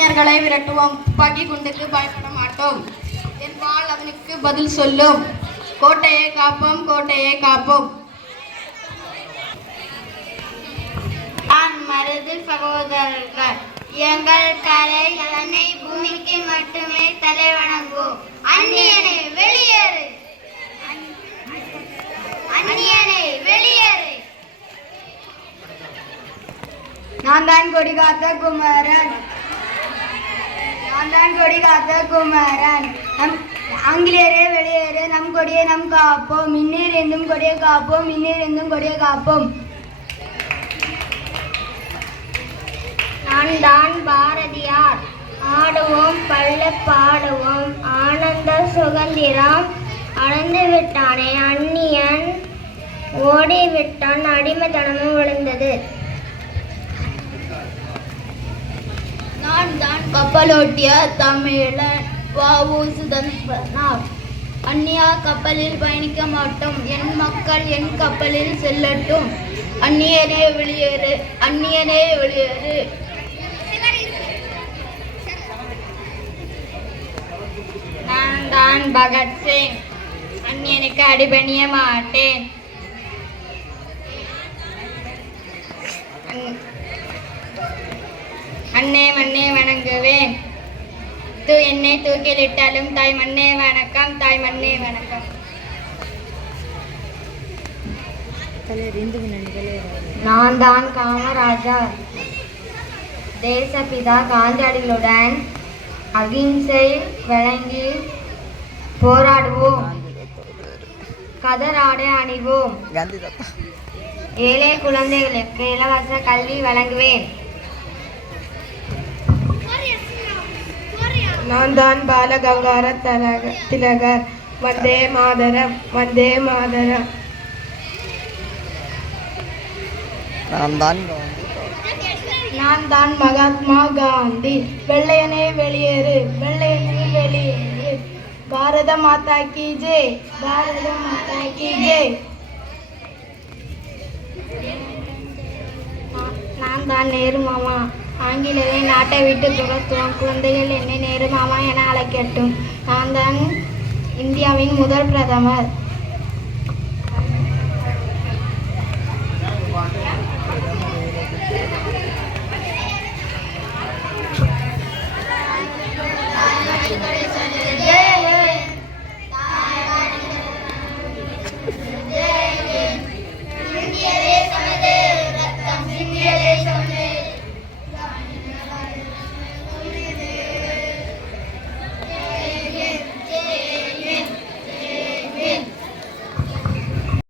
அந்நியர்களை விரட்டுவோம். துப்பாக்கி குண்டுக்கு பயப்பட மாட்டோம். என் வாழ் அதனுக்கு பதில் சொல்லும். கோட்டையை காப்போம், கோட்டையை காப்போம். நான் மருது சகோதரர்கள். எங்கள் கலை அன்னை பூமிக்கு மட்டுமே தலை வணங்கும். அந்நியனை வெளியேறு, அந்நியனை வெளியேறு. நான் தான் கொடி காத்த குமரன், நான் தான் கொடி காத்த குமரன். ஆங்கிலேயரே வெளியேறு, நம் கொடியை நாம் காப்போம். மின்னீர் என்றும் கொடியை காப்போம், மின்னீர் என்றும் கொடியை காப்போம். நான் தான் பாரதியார். ஆடுவோம் பள்ள பாடுவோம், ஆனந்த சுதந்திரம் அடைந்து விட்டானே அந்நியன் ஓடிவிட்டான், அடிமைத்தனமும் விழுந்தது. நான் தான் கப்பலோட்டிய தமிழன் வ.உ. சிதம்பரனார். அந்நிய கப்பலில் பயணிக்க மாட்டோம். என் மக்கள் என் கப்பலில் செல்லட்டும். அந்நியனே வெளியேறு, அந்நியனே வெளியேறு. நான் தான் பகத்சிங். அந்நியனுக்கு அடிபணிய மாட்டேன். அன்னை மண்ணே வணங்குவேன். என்னை தூக்கிலிட்டாலும் தாய் மண்ணே வணக்கம், தாய் மண்ணே வணக்கம். நான் தான் காமராஜர். தேசப்பிதா காந்தியடிகளுடன் அகிம்சை வழங்கி போராடுவோம். கதராடை அணிவோம். ஏழை குழந்தைகளுக்கு இலவச கல்வி வழங்குவேன். நான் தான் பாலகங்கார திலகர். வந்தே மாதரம், வந்தே மாதரம். நான் தான் மகாத்மா காந்தி. வெள்ளையனே வெளியேறு, வெள்ளையனே வெளியேறு. பாரத மாதா கி ஜெய், பாரத மாதா கி ஜெய். நான் தான் நேரு மாமா. ஆங்கிலேயரை நாட்டை விட்டு துரத்துவோம். குழந்தைகள் என்னை நேரு மாமா என அழைக்கட்டும். நான் தான் இந்தியாவின் முதல் பிரதமர்.